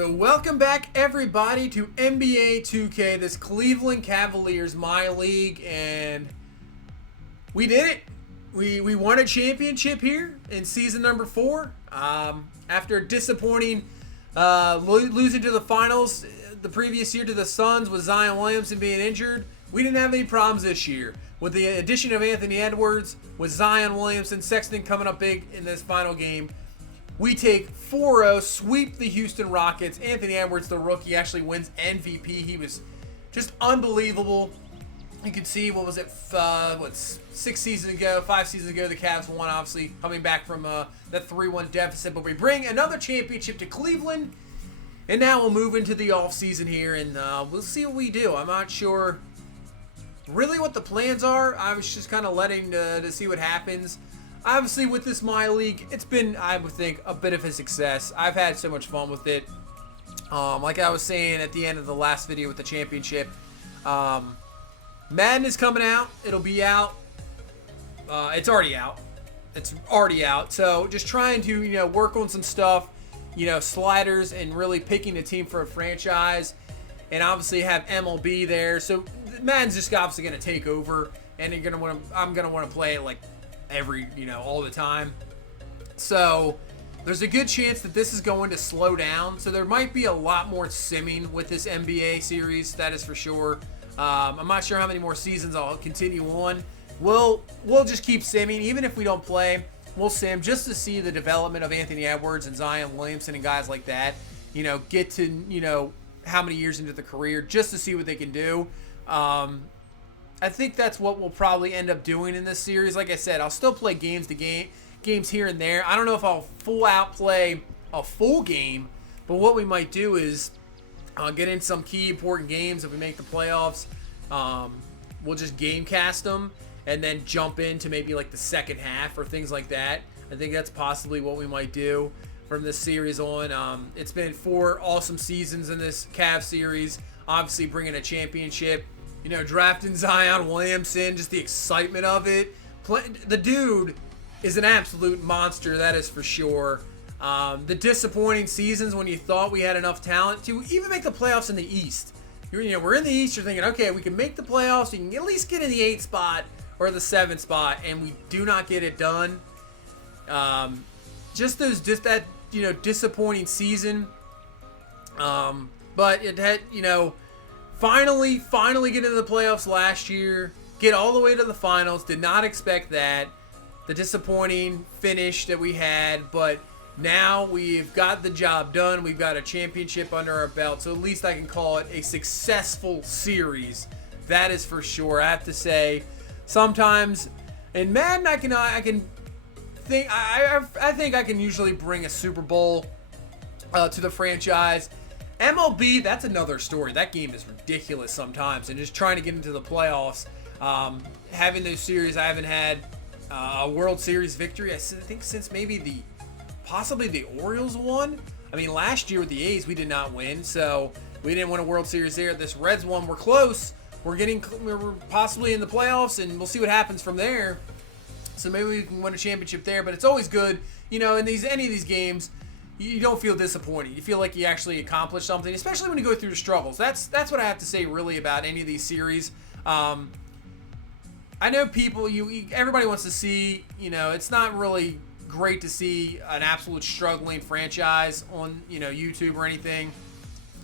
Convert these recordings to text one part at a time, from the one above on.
So welcome back everybody to NBA 2K, this Cleveland Cavaliers MyLeague, and we did it. We won a championship here in season number 4. After a disappointing losing to the finals the previous year to the Suns with Zion Williamson being injured, we didn't have any problems this year. With the addition of Anthony Edwards, with Zion Williamson, Sexton coming up big in this final game, we take 4-0, sweep the Houston Rockets. Anthony Edwards, the rookie, actually wins MVP. He was just unbelievable. You can see, what was it, 5 seasons ago, the Cavs won, obviously, coming back from that 3-1 deficit. But we bring another championship to Cleveland, and now we'll move into the offseason here, and we'll see what we do. I'm not sure really what the plans are. I was just kind of letting to see what happens. Obviously, with this MyLeague, it's been, I would think, a bit of a success. I've had so much fun with it. Like I was saying at the end of the last video with the championship, Madden is coming out. It'll be out. It's already out. It's already out. So just trying to, work on some stuff, sliders, and really picking a team for a franchise. And obviously have MLB there. So Madden's just obviously going to take over, and I'm going to want to play it like all the time. So there's a good chance that this is going to slow down. So there might be a lot more simming with this NBA series, that is for sure. I'm not sure how many more seasons I'll continue on. We'll just keep simming. Even if we don't play, we'll sim just to see the development of Anthony Edwards and Zion Williamson and guys like that. Get to, how many years into the career, just to see what they can do. I think that's what we'll probably end up doing in this series. Like I said, I'll still play games here and there. I don't know if I'll full out play a full game, but what we might do is get in some key important games if we make the playoffs. We'll just game cast them and then jump into maybe like the second half or things like that. I think that's possibly what we might do from this series on. It's been 4 awesome seasons in this Cavs series. Obviously bringing a championship. Drafting Zion Williamson, just the excitement of it. The dude is an absolute monster, that is for sure. The disappointing seasons when you thought we had enough talent to even make the playoffs in the East. We're in the East, you're thinking, okay, we can make the playoffs, we can at least get in the 8th spot or the 7th spot, and we do not get it done. Just that disappointing season. But it had, finally get into the playoffs last year, get all the way to the finals. Did not expect that. The disappointing finish that we had, but now we've got the job done. We've got a championship under our belt, so at least I can call it a successful series. That is for sure. I have to say, sometimes in Madden, I think I can usually bring a Super Bowl to the franchise. MLB, that's another story. That game is ridiculous sometimes, and just trying to get into the playoffs. Having those series, I haven't had a World Series victory, I think, since maybe possibly the Orioles won. I mean, last year with the A's, we did not win, so we didn't win a World Series there. This Reds one, we're close. We're possibly in the playoffs, and we'll see what happens from there. So maybe we can win a championship there, but it's always good, in any of these games. You don't feel disappointed. You feel like you actually accomplished something, especially when you go through the struggles. That's what I have to say really about any of these series. I know people, everybody wants to see, it's not really great to see an absolute struggling franchise on, YouTube or anything,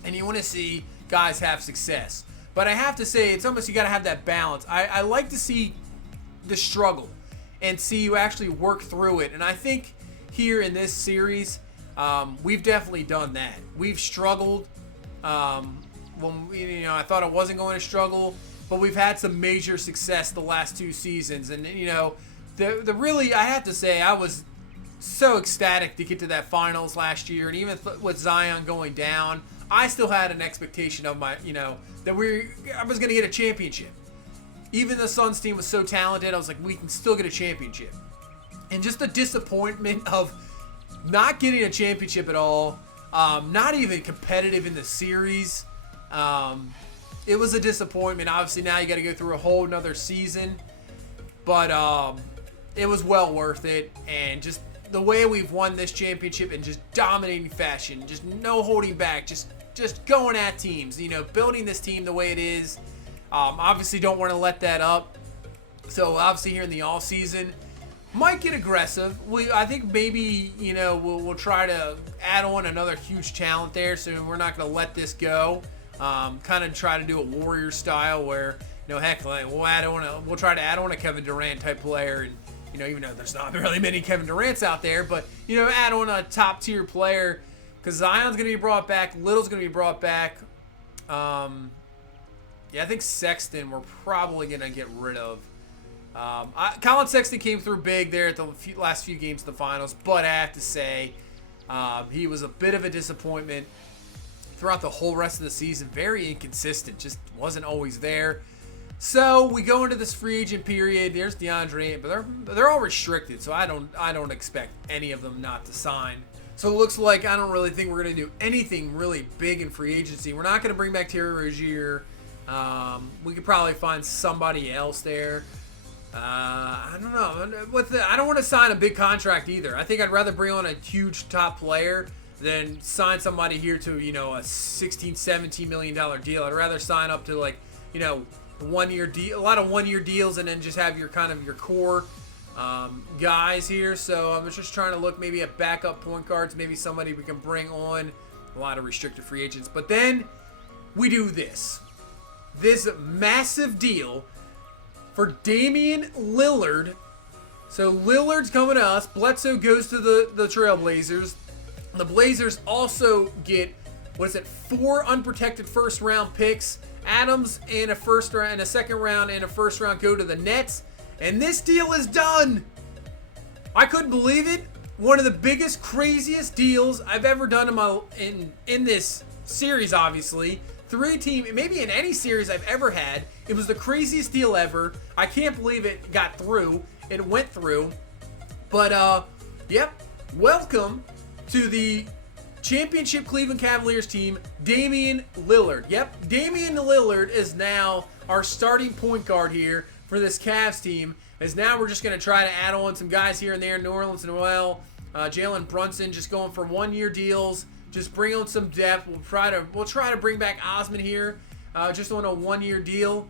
and you want to see guys have success. But I have to say, it's almost, you got to have that balance. I like to see the struggle and see you actually work through it, and I think here in this series, we've definitely done that. We've struggled when I thought I wasn't going to struggle, but we've had some major success the last 2 seasons. And the really, I have to say, I was so ecstatic to get to that finals last year, and even with Zion going down, I still had an expectation of I was going to get a championship. Even the Suns team was so talented, I was like, we can still get a championship. And just the disappointment of not getting a championship at all, not even competitive in the series. It was a disappointment. Obviously, now you got to go through a whole another season, but it was well worth it. And just the way we've won this championship in just dominating fashion, just no holding back, just going at teams, you know, building this team the way it is. Obviously don't want to let that up. So obviously here in the off season, might get aggressive. I think maybe, you know, we'll try to add on another huge talent there. So we're not going to let this go. Kind of try to do a Warrior style where, you know, heck, like we'll try to add on a Kevin Durant type player, and you know, even though there's not really many Kevin Durants out there, but you know, add on a top tier player because Zion's gonna be brought back, Little's gonna be brought back. Yeah, I think Sexton we're probably gonna get rid of. Colin Sexton came through big there at the last few games of the finals, but I have to say he was a bit of a disappointment throughout the whole rest of the season. Very inconsistent, just wasn't always there. So we go into this free agent period. There's DeAndre, but they're all restricted, so I don't expect any of them not to sign. So it looks like I don't really think we're going to do anything really big in free agency. We're not going to bring back Terry Rozier. We could probably find somebody else there. I don't know. I don't want to sign a big contract either. I think I'd rather bring on a huge top player than sign somebody here to, you know, a $16, $17 million deal. I'd rather sign up to, like, you know, one-year deal, a lot of one-year deals, and then just have your kind of your core guys here. So I'm just trying to look maybe at backup point guards, maybe somebody we can bring on. A lot of restricted free agents. But then we do this massive deal for Damian Lillard. So Lillard's coming to us. Bledsoe goes to the Trailblazers. The Blazers also get, 4 unprotected first-round picks. Adams and a second round and a first round go to the Nets. And this deal is done. I couldn't believe it. One of the biggest, craziest deals I've ever done in this series, obviously. 3-team, maybe in any series I've ever had. It was the craziest deal ever. I can't believe it got through. It went through. But, yep. Welcome to the championship Cleveland Cavaliers team, Damian Lillard. Yep, Damian Lillard is now our starting point guard here for this Cavs team. As now we're just going to try to add on some guys here and there. New Orleans and Jalen Brunson just going for 1-year deals. Just bring on some depth. We'll try to bring back Osman here, just on a 1-year deal,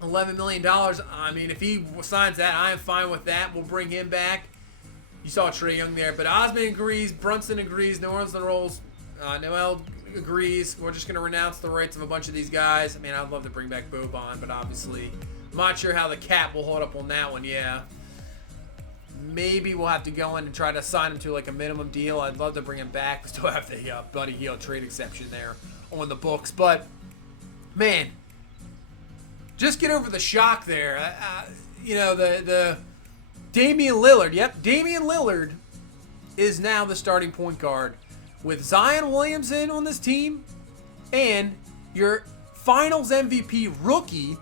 $11 million. I mean, if he signs that, I am fine with that. We'll bring him back. You saw Trae Young there, but Osman agrees, Brunson agrees, New Orleans rolls, Noel agrees. We're just going to renounce the rights of a bunch of these guys. I mean, I'd love to bring back Boban, but obviously, I'm not sure how the cap will hold up on that one. Yeah, maybe we'll have to go in and try to sign him to like a minimum deal. I'd love to bring him back. Still have the Buddy Hield trade exception there on the books, but man, just get over the shock there. You know, the Damian Lillard. Yep, Damian Lillard is now the starting point guard with Zion Williamson on this team and your finals MVP rookie,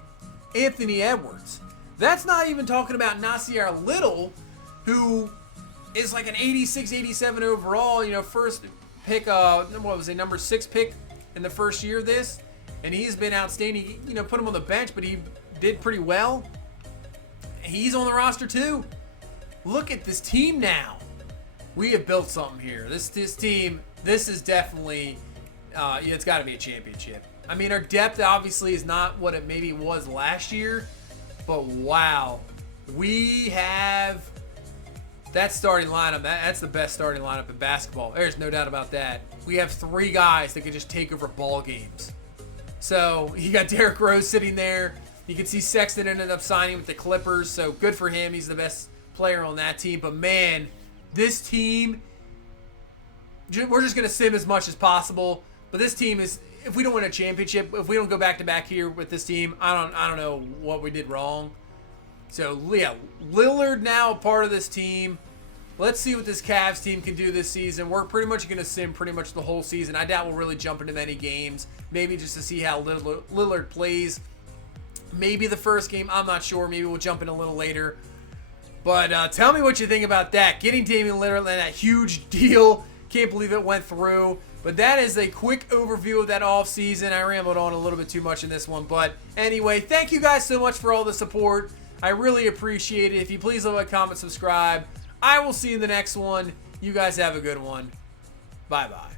Anthony Edwards. That's not even talking about Nasir Little, who is like an 86, 87 overall, you know, first pick, number 6 pick in the first year of this. And he's been outstanding. You know, put him on the bench, but he did pretty well. He's on the roster too. Look at this team now. We have built something here. This team, this is definitely, it's got to be a championship. I mean, our depth obviously is not what it maybe was last year, but wow, we have that starting lineup. That's the best starting lineup in basketball. There's no doubt about that. We have 3 guys that can just take over ball games. So you got Derrick Rose sitting there. You can see Sexton ended up signing with the Clippers, so good for him. He's the best player on that team. But man, this team, we're just going to sim as much as possible. But this team is, if we don't win a championship, if we don't go back to back here with this team, I don't know what we did wrong. So yeah, Lillard now a part of this team. Let's see what this Cavs team can do this season. We're pretty much going to sim pretty much the whole season. I doubt we'll really jump into many games. Maybe just to see how Lillard plays. Maybe the first game, I'm not sure. Maybe we'll jump in a little later. But tell me what you think about that. Getting Damian Lillard and that huge deal. Can't believe it went through. But that is a quick overview of that offseason. I rambled on a little bit too much in this one. But anyway, thank you guys so much for all the support. I really appreciate it. If you please leave a comment, subscribe. I will see you in the next one. You guys have a good one. Bye-bye.